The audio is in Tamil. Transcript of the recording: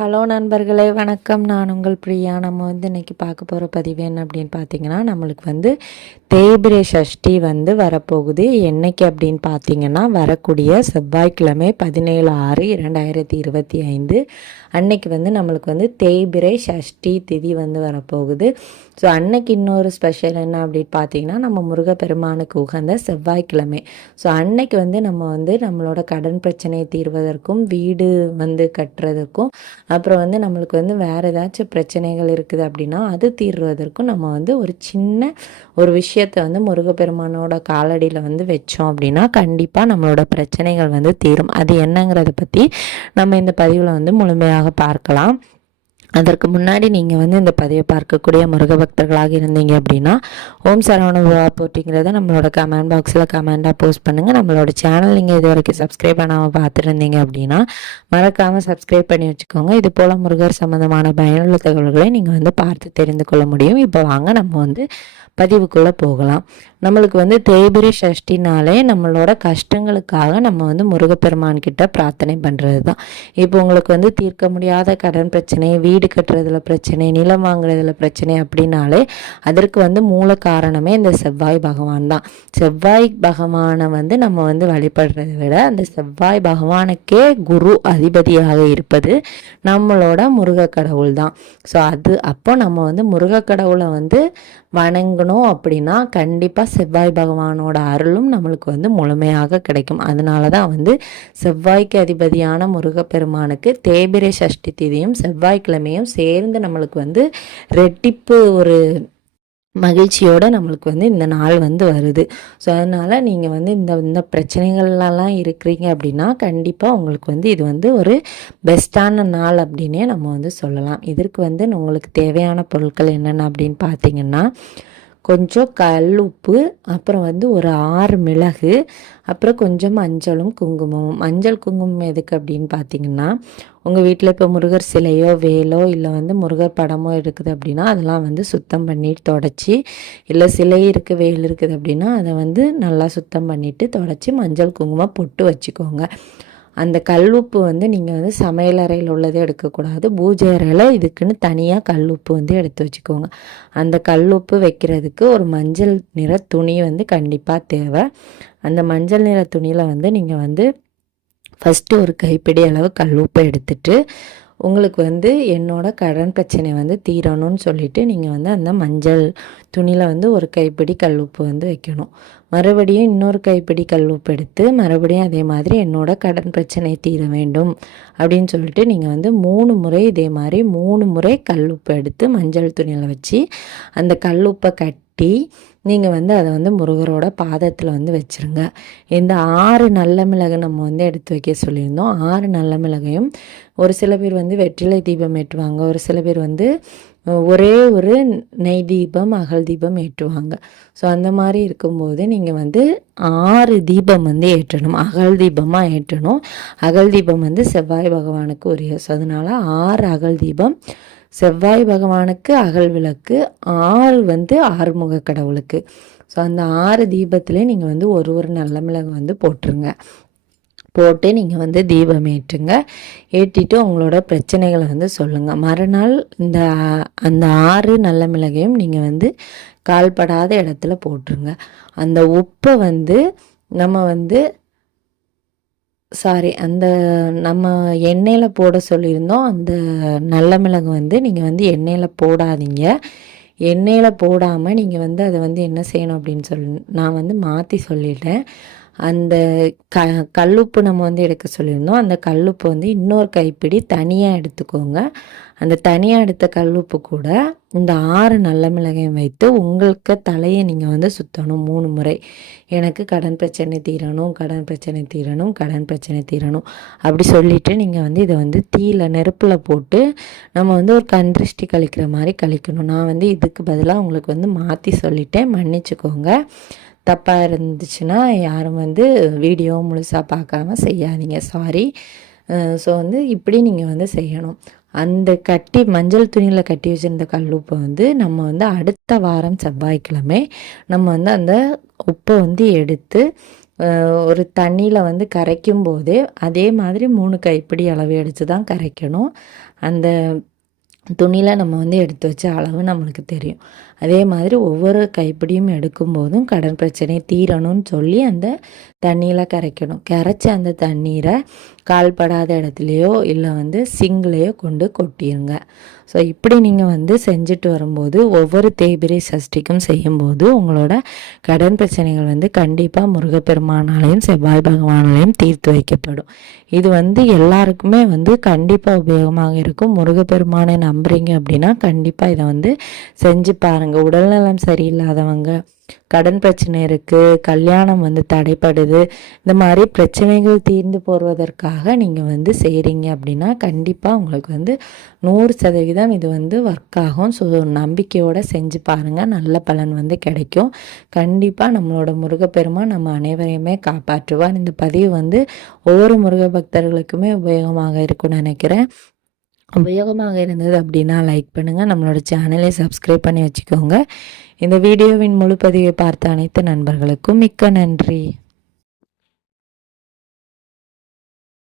ஹலோ நண்பர்களே, வணக்கம். நான் உங்கள் பிரியா. நம்ம இன்றைக்கி பார்க்க போகிற பதிவு என்ன அப்படின்னு பார்த்தீங்கன்னா, நம்மளுக்கு தேய்பிறை சஷ்டி வரப்போகுது. என்னைக்கு அப்படின்னு பார்த்தீங்கன்னா, வரக்கூடிய செவ்வாய்க்கிழமை 17/6/2025 அன்னைக்கு நம்மளுக்கு தேய்பிறை சஷ்டி திதி வரப்போகுது. ஸோ அன்னைக்கு இன்னொரு ஸ்பெஷல் என்ன அப்படின்னு பார்த்தீங்கன்னா, நம்ம முருகப்பெருமானுக்கு உகந்த செவ்வாய்க்கிழமை. ஸோ அன்னைக்கு நம்ம நம்மளோட கடன் பிரச்சனையை தீர்வதற்கும், வீடு கட்டுறதுக்கும், அப்புறம் நம்மளுக்கு வேறு ஏதாச்சும் பிரச்சனைகள் இருக்குது அப்படின்னா அது தீர்வதற்கும் நம்ம ஒரு சின்ன ஒரு விஷயத்தை முருகப்பெருமானோட காலடியில் வச்சோம் அப்படின்னா கண்டிப்பாக நம்மளோட பிரச்சனைகள் தீரும். அது என்னங்கிறத பற்றி நம்ம இந்த பதிவில் முழுமையாக பார்க்கலாம். அதற்கு முன்னாடி நீங்கள் இந்த பதிவை பார்க்கக்கூடிய முருக பக்தர்களாக இருந்தீங்க அப்படின்னா, ஓம் சரவணபவா போட்டிங்கிறத நம்மளோட கமெண்ட் பாக்ஸில் கமெண்டாக போஸ்ட் பண்ணுங்கள். நம்மளோட சேனல் நீங்கள் இது வரைக்கும் சப்ஸ்கிரைப் பண்ணாமல் பார்த்துருந்தீங்க அப்படின்னா மறக்காமல் சப்ஸ்கிரைப் பண்ணி வச்சுக்கோங்க. இது போல் முருகர் சம்மந்தமான பயனுள்ள தகவல்களை நீங்கள் பார்த்து தெரிந்து கொள்ள முடியும். இப்போ வாங்க நம்ம பதிவுக்குள்ளே போகலாம். நம்மளுக்கு தேய்பிறை சஷ்டினாலே நம்மளோட கஷ்டங்களுக்காக நம்ம முருகப்பெருமான் கிட்ட பிரார்த்தனை பண்ணுறது தான். இப்போ உங்களுக்கு தீர்க்க முடியாத கடன் பிரச்சனை, வீடு கட்டுறதுல பிரச்சனை, நிலம் வாங்குறதுல பிரச்சனை அப்படின்னாலே அதற்கு மூல காரணமே இந்த செவ்வாய் பகவான் தான். செவ்வாய் பகவானை நம்ம வழிபடுறதை விட அந்த செவ்வாய் பகவானுக்கே குரு அதிபதியாக இருப்பது நம்மளோட முருக கடவுள் தான். ஸோ அப்போ நம்ம முருக கடவுளை வணங்கணும் அப்படின்னா கண்டிப்பாக செவ்வாய் பகவானோட அருளும் நம்மளுக்கு முழுமையாக கிடைக்கும். அதனால தான் செவ்வாய்க்கு அதிபதியான முருகப்பெருமானுக்கு தேய்பிறை சஷ்டி திதியும் செவ்வாய்க்கிழமையும் சேர்ந்து நம்மளுக்கு ரெட்டிப்பு ஒரு மகிழ்ச்சியோடு நம்மளுக்கு இந்த நாள் வருது. ஸோ அதனால் நீங்கள் இந்த பிரச்சனைகள்லாம் இருக்கிறீங்க அப்படின்னா கண்டிப்பாக உங்களுக்கு இது ஒரு பெஸ்ட்டான நாள் அப்படின்னே நம்ம சொல்லலாம். இதற்கு உங்களுக்கு தேவையான பொருட்கள் என்னென்ன அப்படின்னு பார்த்தீங்கன்னா, கொஞ்சம் கல் உப்பு, அப்புறம் ஒரு 6 மிளகு, அப்புறம் கொஞ்சம் மஞ்சளும் குங்குமமும். மஞ்சள் குங்குமம் எதுக்கு அப்படின்னு பார்த்தீங்கன்னா, உங்கள் வீட்டில் இப்போ முருகர் சிலையோ வேலோ இல்லை முருகர் படமோ இருக்குது அப்படின்னா அதெல்லாம் சுத்தம் பண்ணிட்டு தொடச்சி, இல்லை சிலை இருக்குது வேல் இருக்குது அப்படின்னா அதை நல்லா சுத்தம் பண்ணிவிட்டு தொடச்சி மஞ்சள் குங்குமம் பொட்டு வச்சுக்கோங்க. அந்த கல்லுப்பு நீங்கள் சமையலறையில் உள்ளதே எடுக்கக்கூடாது. பூஜை அறையில் இதுக்குன்னு தனியாக கல்லுப்பு எடுத்து வச்சுக்கோங்க. அந்த கல்லுப்பு வைக்கிறதுக்கு ஒரு மஞ்சள் நிற துணி கண்டிப்பாக தேவை. அந்த மஞ்சள் நிற துணியில் நீங்கள் ஃபஸ்ட்டு ஒரு கைப்பிடி அளவு கல்லுப்பை எடுத்துட்டு, உங்களுக்கு என்னோட கடன் பிரச்சனை தீரணும்னு சொல்லிவிட்டு நீங்கள் அந்த மஞ்சள் துணியில் ஒரு கைப்பிடி கல்லுப்பு வைக்கணும். மறுபடியும் இன்னொரு கைப்பிடி கல்லுப்பு எடுத்து மறுபடியும் அதே மாதிரி என்னோட கடன் பிரச்சனை தீர வேண்டும் அப்படின்னு சொல்லிட்டு நீங்கள் 3 முறை இதே மாதிரி 3 முறை கல்லுப்பு எடுத்து மஞ்சள் துணியில் வச்சு அந்த கல்லுப்பை கட்டி நீங்கள் அதை முருகரோட பாதத்தில் வச்சுருங்க. இந்த 6 நல்ல மிளகு நம்ம எடுத்து வைக்க சொல்லியிருந்தோம். 6 நல்ல மிளகையும் ஒரு சில பேர் வெற்றிலை தீபம் ஏற்றுவாங்க, ஒரு சில பேர் ஒரே ஒரு நெய் தீபம் அகல் தீபம் ஏற்றுவாங்க. ஸோ அந்த மாதிரி இருக்கும்போது நீங்கள் 6 தீபம் ஏற்றணும். அகல் தீபமாக ஏற்றணும். அகல் தீபம் செவ்வாய் பகவானுக்கு உரிய. ஸோ அதனால் 6 அகல் தீபம் செவ்வாய் பகவானுக்கு அகல் விளக்கு, 6 ஆறுமுக கடவுளுக்கு. ஸோ அந்த 6 தீபத்திலே நீங்கள் ஒரு நல்ல மிளகு போட்டுருங்க. போட்டு நீங்கள் தீபம் ஏற்றுங்க. ஏற்றிட்டு உங்களோட பிரச்சனைகளை சொல்லுங்கள். மறுநாள் அந்த 6 நல்ல மிளகையும் நீங்கள் கால்படாத இடத்துல போட்டுருங்க. அந்த உப்பை நம்ம அந்த நம்ம எண்ணெயில் போட சொல்லியிருந்தோம். அந்த நல்ல மிளகு நீங்கள் எண்ணெயில் போடாதீங்க. எண்ணெயில் போடாமல் நீங்கள் அதை என்ன செய்யணும் அப்படின்னு நான் மாற்றி சொல்லிட்டேன். அந்த கல்லுப்பு நம்ம எடுக்க சொல்லியிருந்தோம். அந்த கல்லுப்பு இன்னொரு கைப்பிடி தனியாக எடுத்துக்கோங்க. அந்த தனியாக எடுத்த கல்லுப்பு கூட இந்த 6 நல்ல மிளகையும் வைத்து உங்களுக்கு தலையை நீங்கள் சுற்றணும் 3 முறை. எனக்கு கடன் பிரச்சனை தீரணும், கடன் பிரச்சனை தீரணும், கடன் பிரச்சனை தீரணும் அப்படி சொல்லிவிட்டு நீங்கள் இதை தீயில நெருப்பில் போட்டு நம்ம ஒரு கண் திருஷ்டி கழிக்கிற மாதிரி கழிக்கணும். நான் இதுக்கு பதிலாக உங்களுக்கு மாற்றி சொல்லிட்டேன், மன்னிச்சுக்கோங்க. தப்பாக இருந்துச்சுன்னா யாரும் வீடியோ முழுசாக பார்க்காம செய்யாதீங்க, சாரி. ஸோ இப்படி நீங்கள் செய்யணும். அந்த மஞ்சள் துணியில் கட்டி வச்சுருந்த கல்லுப்பை நம்ம அடுத்த வாரம் செவ்வாய்க்கிழமை நம்ம அந்த உப்பை எடுத்து ஒரு தண்ணியில் வந்து கரைக்கும் போதே அதே மாதிரி 3 கைப்பிடி அளவு எடுத்து தான் கரைக்கணும். அந்த துணியில் நம்ம வந்து எடுத்து வச்ச அளவு நம்மளுக்கு தெரியும். அதே மாதிரி ஒவ்வொரு கைப்பிடியும் எடுக்கும்போதும் கடன் பிரச்சனை தீரணும்னு சொல்லி அந்த தண்ணியில் கரைக்கணும். கரைச்ச அந்த தண்ணீரை கால்படாத இடத்துலையோ இல்லை வந்து சிங்கிலையோ கொண்டு கொட்டிடுங்க. ஸோ இப்படி நீங்கள் வந்து செஞ்சுட்டு வரும்போது ஒவ்வொரு தேய்பிறை சஷ்டிக்கும் செய்யும்போது உங்களோட கடன் பிரச்சனைகள் வந்து கண்டிப்பாக முருகப்பெருமானாலையும் செவ்வாய் பகவானாலையும் தீர்த்து வைக்கப்படும். இது வந்து எல்லாருக்குமே வந்து கண்டிப்பாக உபயோகமாக இருக்கும். முருகப்பெருமானை நம்புறீங்க அப்படின்னா கண்டிப்பாக இதை வந்து செஞ்சு பாருங்கள். உடல்நலம் சரியில்லாதவங்க, கடன் பிரச்சனை இருக்குது, கல்யாணம் வந்து தடைப்படுது, இந்த மாதிரி பிரச்சனைகள் தீர்ந்து போவதற்காக நீங்கள் வந்து செய்கிறீங்க அப்படின்னா கண்டிப்பாக உங்களுக்கு வந்து 100% இது வந்து ஒர்க் ஆகும். ஸோ நம்பிக்கையோடு செஞ்சு பாருங்கள், நல்ல பலன் வந்து கிடைக்கும். கண்டிப்பாக நம்மளோட முருகப்பெருமான் நம்ம அனைவரையுமே காப்பாற்றுவார். இந்த பதிவு வந்து ஒவ்வொரு முருக பக்தர்களுக்குமே உபயோகமாக இருக்கும்னு நினைக்கிறேன். உபயோகமாக இருந்தது அப்படின்னா லைக் பண்ணுங்கள், நம்மளோட சேனலை சப்ஸ்கிரைப் பண்ணி வச்சுக்கோங்க. இந்த வீடியோவின் முழு பதிவை பார்த்த அனைத்து நண்பர்களுக்கும் மிக்க நன்றி.